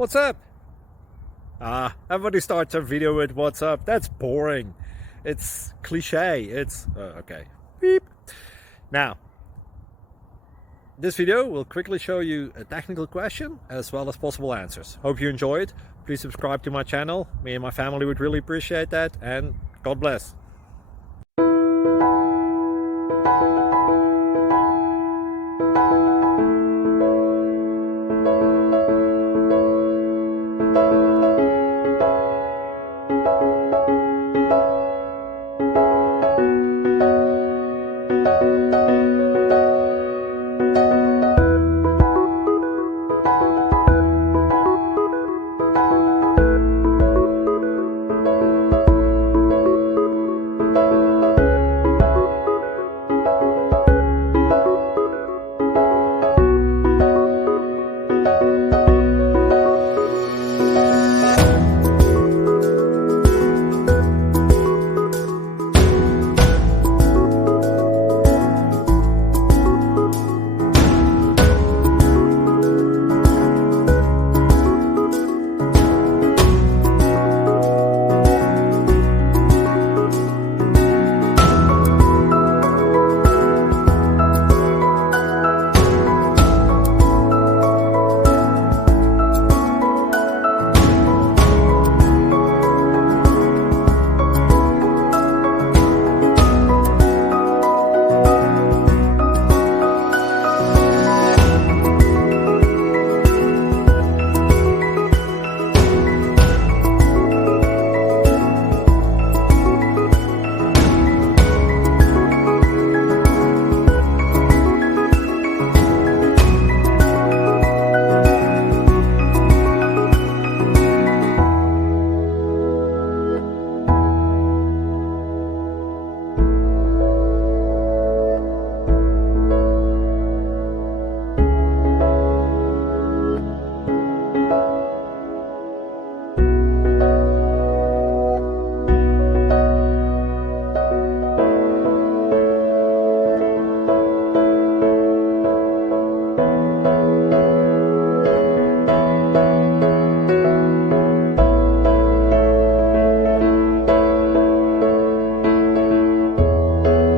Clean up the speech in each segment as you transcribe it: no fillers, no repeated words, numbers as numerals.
What's up? Everybody starts a video with what's up. That's boring. It's cliche. It's okay. Beep. Now, this video will quickly show you a technical question as well as possible answers. Hope you enjoy it. Please subscribe to my channel. Me and my family would really appreciate that, and God bless.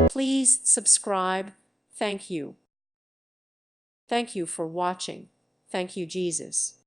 Please subscribe. Thank you. Thank you for watching. Thank you, Jesus.